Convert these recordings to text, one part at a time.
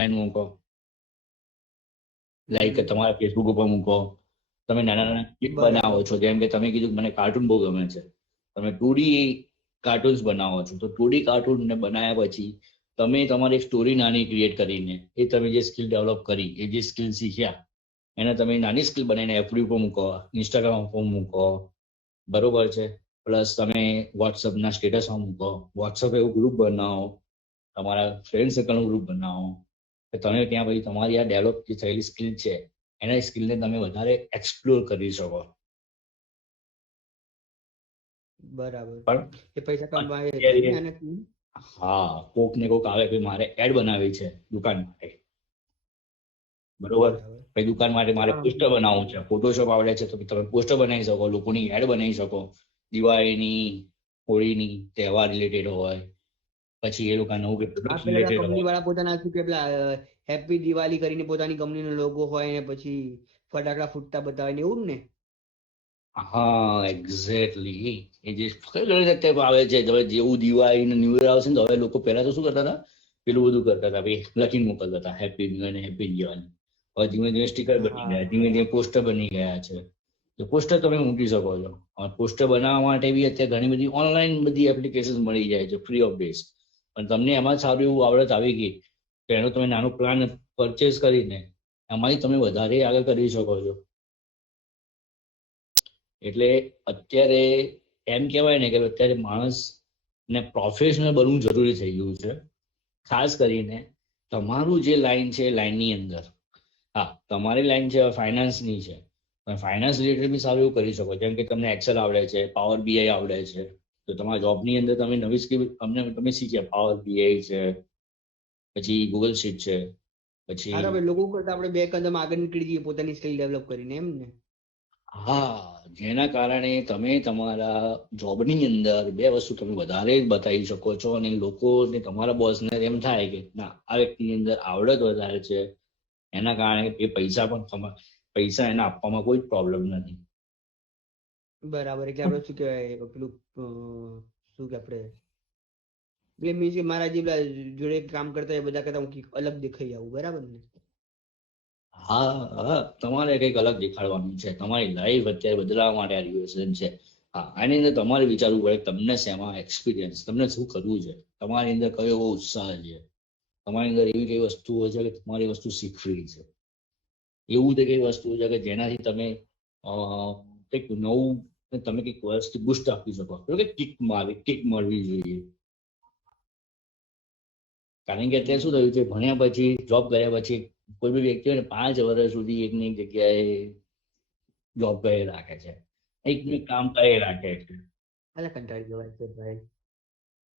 Online મૂકો, like તમારા Facebook ઉપર મૂકો. તમે નાના નાના ક્લિપ બનાવો છો, જેમ કે તમે કીધું મને કાર્ટૂન બહુ ગમે છે, તમે 2D કાર્ટૂન્સ બનાવો છો, તો 2D કાર્ટૂન ને બનાવ્યા પછી તમે તમારી સ્ટોરી નાની ક્રિએટ કરીને એ તમે જે સ્કિલ ડેવલપ કરી, એ જે સ્કિલ શીખ્યા એને તમે નાની સ્કિલ બનાવીને એફડી ઉપર મૂકો, ઇન્સ્ટાગ્રામ ઉપર મૂકો, બરોબર છે. પ્લસ તમે વોટ્સઅપના સ્ટેટસમાં મૂકો, વોટ્સઅપ એવું ગ્રુપ બનાવો, તમારા ફ્રેન્ડ સર્કલનું ગ્રુપ બનાવો, કે તમે ત્યાં પછી તમારી આ ડેવલપ જે થયેલી સ્કિલ છે એના સ્કિલને તમે વધારે એક્સપ્લોર કરી શકો. બરાબર. પણ એ પૈસા કમાય અત્યારે અને હા, કોક ને કોક આવે કે મારે એડ બનાવી છે દુકાન માટે, બરોબર. પછી દુકાન માટે મારે પોસ્ટર બનાવવું છે, ફોટોશોપ આવડે છે તો તમે પોસ્ટર બનાવી શકો, લોકોની એડ બનાવી શકો, દિવાળીની, હોળીની, તહેવાર રિલેટેડ હોય, પછી એ લોકો નવું રિલેટેડ કંપની હોય. વાળા પોતાના શું કે પેલા હેપી દિવાળી કરીને પોતાની કંપનીનો લોગો હોય ને પછી ફટાકડા ફૂટતા બતાવે ને એવું ને. હા, એક્ઝેક્ટલી. એ જે અત્યારે આવે છે, હવે જેવું દિવાળી ને ન્યુ યર આવશે ને તો હવે લોકો પહેલા તો શું કરતા હતા, પેલું બધું કરતા હતા, ભાઈ લખીને મોકલતા હતા હેપી ન્યુ યર ને હેપી દિવાળી. હવે ધીમે ધીમે સ્ટીકર બની ગયા, ધીમે ધીમે પોસ્ટર બની ગયા છે. તો પોસ્ટર તમે મૂકી શકો છો. પોસ્ટર બનાવવા માટે બી અત્યારે ઘણી બધી ઓનલાઈન બધી એપ્લિકેશન મળી જાય છે ફ્રી ઓફ બેઝ. પણ તમને એમાં સારું એવું આવડત આવી ગઈ તો એનો તમે નાનો પ્લાન પરચેસ કરીને એમાંથી તમે વધારે આગળ કરી શકો છો. એટલે અત્યારે એમ કહેવાય ને કે અત્યારે માણસને પ્રોફેશનલ બનવું જરૂરી થઈ ગયું છે. ખાસ કરીને તમારું જે લાઈન છે એ લાઈનની અંદર, હા તમારી લાઈન છે ફાઇનાન્સની છે, તમે ફાઇનાન્સ રિલેટેડ બી સારું એવું કરી શકો. જેમ કે તમને એક્સેલ આવડે છે, પાવર બીઆઈ આવડે છે, તો તમારા જોબની અંદર તમે નવી સ્કીલ તમે શીખ્યા, પાવર બીઆઈ છે, પછી ગૂગલ શીટ છે, પછી લોકો કરતા આપણે બે કદમ આગળ નીકળી જઈએ પોતાની સ્કિલ ડેવલપ કરીને એમ ને. હા, જેના કારણે તમે તમારા જોબની અંદર બે વસ્તુ તમે વધારે બતાવી શકો છો અને લોકોને, તમારા બોસને એમ થાય કે ના આ વ્યક્તિની અંદર આવડત વધારે છે, એના કારણે એ પૈસા પણ પૈસા એને આપવામાં કોઈ પ્રોબ્લેમ નથી. બરાબર. એટલે આપણે શું કહેવાય પેલું શું કે આપણે એટલે મીન્સ કે મારા જે જોડે કામ કરતા એ બધા કરતા હું અલગ દેખાઈ આવું, બરાબર ને? હા હા, તમારે કંઈક અલગ દેખાડવાનું છે, તમારી લાઈફ અત્યારે બદલાવા માટે આ રિલેશન છે. હા, આની અંદર તમારે વિચારવું પડે તમને શેમાં એક્સપિરિયન્સ, તમને શું કરવું છે, તમારી અંદર કયો એવો ઉત્સાહ છે, તમારી અંદર એવી કઈ વસ્તુઓ છે કે તમારી વસ્તુ શીખવી છે, એવું તે કઈ વસ્તુ છે કે જેનાથી તમે કંઈક નવું, તમે કંઈક વસ્તુ બુસ્ટ આપી શકો, કે કિક મળવી જોઈએ. કારણ કે અત્યારે શું થયું છે, ભણ્યા પછી, જોબ કર્યા પછી કોઈ બી વ્યક્તિ હોય ને 5 વર્ષ સુધી એકની એક જગ્યાએ જોબ કરી રાખે છે, એકનું એક કામ કરી રાખે છે. અલા કંટાળી જવાય છે ભાઈ.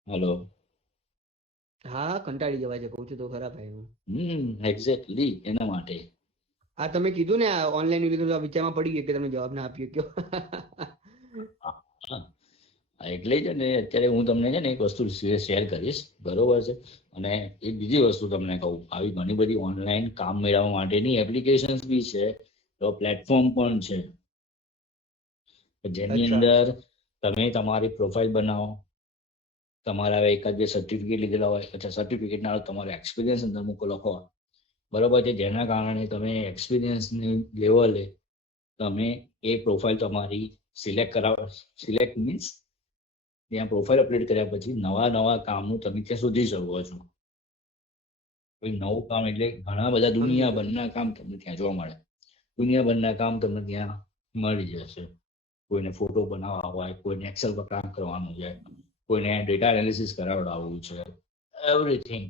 હલો. હા, કંટાળી જવાય છે, કહું છું તો ખરા ભાઈ. એક્ઝેક્ટલી એના માટે. હા, તમે કીધું ને ઓનલાઈન લીધું તો વિચારમાં પડી ગયો કે તમે જવાબ ના આપ્યો કયો. હા, એટલે જ ને અત્યારે હું તમને છે ને એક વસ્તુ શેર કરીશ, બરોબર છે. અને એક બીજી વસ્તુ તમને કહું, આવી ઘણી બધી ઓનલાઈન કામ મેળવવા માટેની એપ્લિકેશન્સ બી છે, તો પ્લેટફોર્મ પણ છે, જેની અંદર તમે તમારી પ્રોફાઇલ બનાવો, તમારા એકાદ બે સર્ટિફિકેટ લીધેલા હોય, અથવા સર્ટિફિકેટ ના તમારો એક્સપિરિયન્સ અંદર મૂકો લખો, બરોબર છે. જેના કારણે તમે એક્સપિરિયન્સની લેવલે તમે એ પ્રોફાઇલ તમારી સિલેક્ટ મીન્સ ત્યાં પ્રોફાઇલ અપડેટ કર્યા પછી નવા નવા કામનું તમે ત્યાં શોધી શકો છો. કોઈ નવું કામ એટલે ઘણા બધા દુનિયાભરના કામ તમને ત્યાં જોવા મળે, દુનિયાભરના કામ તમને ત્યાં મળી જશે. કોઈને ફોટો બનાવવા હોય, કોઈને એક્સેલ પર કામ કરવાનું છે, કોઈને ડેટા એનાલિસિસ કરાવડાવવું છે, એવરીથિંગ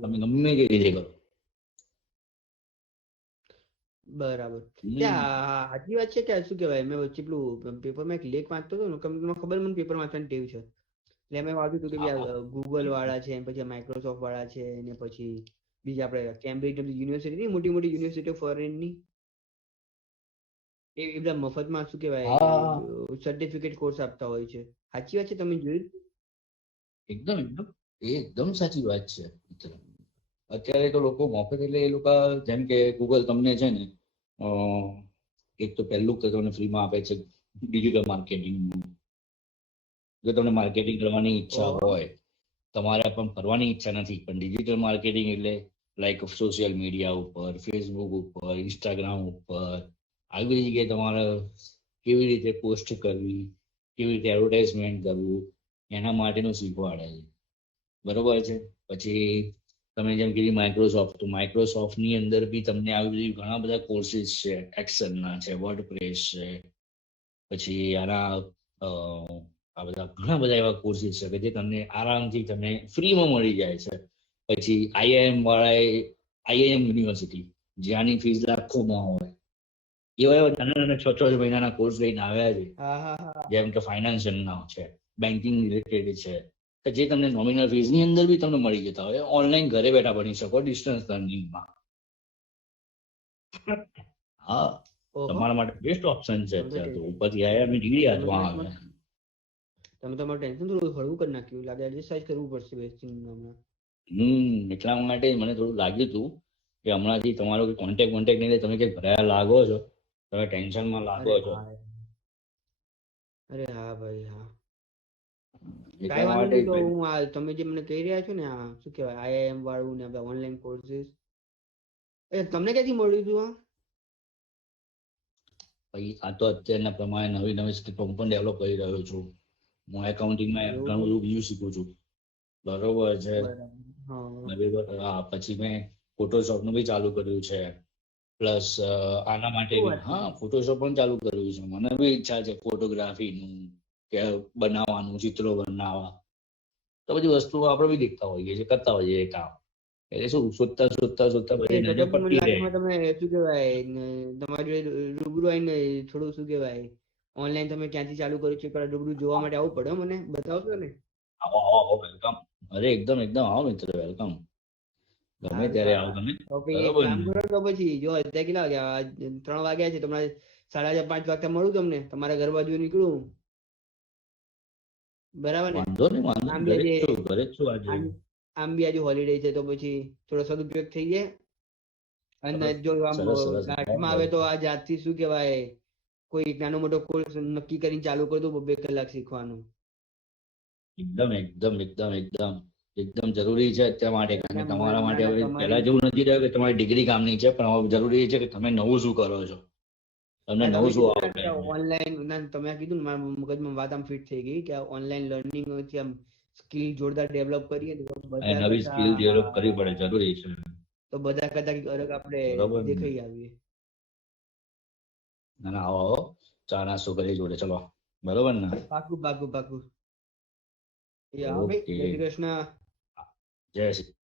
તમે ગમે તે રીતે કરો. બરાબર. ત્યાં સાચી વાત છે કે શું કહેવાય, મેં વચ્ચે પેલું પેપરમાં એક લેખ વાંચતો હતો ને, તમને ખબર મને પેપર વાંચવાની ટેવ છે, એટલે મેં વાંચ્યું હતું કે ગૂગલ વાળા છે, પછી માઇક્રોસોફ્ટ વાળા છે, ને પછી બીજા આપણે કેમ્બ્રિજ યુનિવર્સિટી, મોટી મોટી યુનિવર્સિટીઓ ફોરેનની, એ બધા મફતમાં શું કહેવાય સર્ટિફિકેટ કોર્સ આપતા હોય છે. સાચી વાત છે, તમે જોયું? એકદમ એકદમ એકદમ સાચી વાત છે. અત્યારે તો લોકો મફત એટલે એ લોકો જેમ કે ગૂગલ તમને છે ને એક તો પહેલું કે તમને ફ્રીમાં આપે છે ડિજિટલ માર્કેટિંગ. જો તમને માર્કેટિંગ કરવાની ઈચ્છા હોય તમારે પણ કરવાની ઈચ્છા નથી, પણ ડિજિટલ માર્કેટિંગ એટલે લાઈક સોશિયલ મીડિયા ઉપર, ફેસબુક ઉપર, ઇન્સ્ટાગ્રામ ઉપર આવી બધી જગ્યાએ તમારે કેવી રીતે પોસ્ટ કરવી, કેવી રીતે એડવર્ટાઇઝમેન્ટ કરવું, એના માટેનું શીખવાડે છે. બરોબર છે. પછી તમે જેમ કીધી માઇક્રોસોફ્ટ, તો માઇક્રોસોફ્ટની અંદર બી તમને આવી બધી ઘણા બધા કોર્સીસ છે, એક્સેલના છે, વર્ડપ્રેસ છે, પછી આના આ બધા ઘણા બધા એવા કોર્સીસ છે કે જે તમને આરામથી તમને ફ્રીમાં મળી જાય છે. પછી આઈઆઈએમ યુનિવર્સિટી, જ્યાંની ફીસ લાખોમાં હોય, એવા એવા નાના નાના 6-6 મહિનાના કોર્સ લઈને આવ્યા છે. હા હા હા જેમ કે ફાઇનાન્શિયલના છે, બેન્કિંગ રિલેટેડ છે, કે જે તમને નોમિનલ ફીસની અંદર બી તમને મળી જતા હોય. ઓનલાઈન ઘરે બેઠા ભણી શકો ડિસ્ટન્સ લર્નિંગમાં. હા, ઓહો તમારા માટે બેસ્ટ ઓપ્શન છે તમે તો અત્યારે તો. ટેન્શન ઉપરથી આઈઆઈએમ ડિગ્રી તમે હાથમાં આવે. તમે તમારું ટેન્શન થોડું હળવું કરી નાખ્યું લાગે. એક્સરસાઇઝ કરવું પડશે બેસીને હમણાં. એટલા માટે જ મને થોડું લાગ્યું હતું કે હમણાંથી તમારો કોન્ટેક્ટ નહીં લે, તમે ક્યાંક ભરાયા લાગો છો, તમે ટેન્શનમાં લાગો અરે છો. હા અરે હા ભાઈ હા. એટલા કાંઈ વાંધો માટે નહીં. જ તો ભાઈ. હું આ તમે જે મને કહી રહ્યા છો ને, આ શું કહેવાય આઈઆઈએમ વાળું ને બધા ઓનલાઈન કોર્સીસ, એ તમને ક્યાંથી મળ્યું હતું આ? ભાઈ આ તો અત્યારના પ્રમાણે નવી નવી સ્કીલ હું પણ ડેવલપ કરી રહ્યો છું. હું એકાઉન્ટિંગમાં એવું ઘણું છે? બધું બીજું શીખું છું. બરોબર છે. બરાબર. હા હા, પછી મેં ફોટોશોપ નું બી ચાલુ કર્યું છે. પ્લસ આના માટે શું બી, વાત હા, કરો? ફોટોશોપ પણ ચાલુ કર્યું છે. મને બી ઈચ્છા છે ફોટોગ્રાફીનું, કે બનાવવાનું, ચિત્રો બનાવવા. તો બધી વસ્તુઓ આપણે બી દેખતા હોઈએ છીએ, કરતા હોઈએ છીએ કામ. એટલે શું, શોધતા એ બધી તો નજર પછી મને પડતી લાગે રહે. એમાં તમે શું કહેવાય ને, તમારી જોડે રૂબરૂ આવીને થોડું શું કહેવાય ઓનલાઈન તમે ક્યાંથી ચાલુ કર્યું છે પણ રૂબરૂ જોવા માટે આવવું પડે હો. મને બતાવશો ને? આવો આવો આવો, વેલકમ. અરે એકદમ એકદમ આવો મિત્ર, વેલકમ. ગમે સારું ત્યારે આવો સારું. તમે. તો પછી એક બરોબર કામ ને. કરો તો પછી જો અત્યારે કેટલા વાગ્યા? 3 વાગ્યા છે. તમારે 4:30-5 વાગતા મળું તમને, તમારા ઘર બાજુ નીકળું. બરાબર ને? વાંધો આમ નહીં, બી ઘરે જ આજે છું, ઘરે જ છું આજે. આમ આમ બી આજે હોલિડે છે તો પછી થોડો સદુપયોગ થઈ જાય. અને સરસ જો આમ સરસ સરસ. ગાંઠમાં આવે તો આ જાતથી શું કહેવાય કોઈ એક નાનો મોટો કોર્સ નક્કી કરીને ચાલુ કરી દઉં 2 કલાક શીખવાનું. એકદમ એકદમ એકદમ એકદમ એકદમ જરૂરી છે અત્યારે માટે. કારણ કે ના તમારા માટે ના હવે તમારી પહેલા જેવું નથી રહ્યું કે તમારી ડિગ્રી કામની છે, પણ હવે જરૂરી છે કે તમે નવું શું કરો છો, તમને આ તમે નવું શું કીધું ને આવડે કે છે. ઓનલાઈન ના તમે આ કીધું ને મારા મગજમાં વાત આમ ફિટ થઈ ગઈ કે ઓનલાઈન લર્નિંગ થી આમ સ્કિલ જોરદાર ડેવલપ કરીએ તો અને બધા નવી કરતા સ્કિલ ડેવલપ કરવી પડે, જરૂરી છે. તો બધા કરતા કંઈક અલગ આપણે બરોબર ને. દેખાઈ આવીએ. ના ના, આવો આવો, ચા નાસ્તો કરી જોડે, ચલો. બરોબર ને. પાકું પાકું પાકું. એ હા ભાઈ, ઓકે. જય શ્રી કૃષ્ણ. જય શ્રી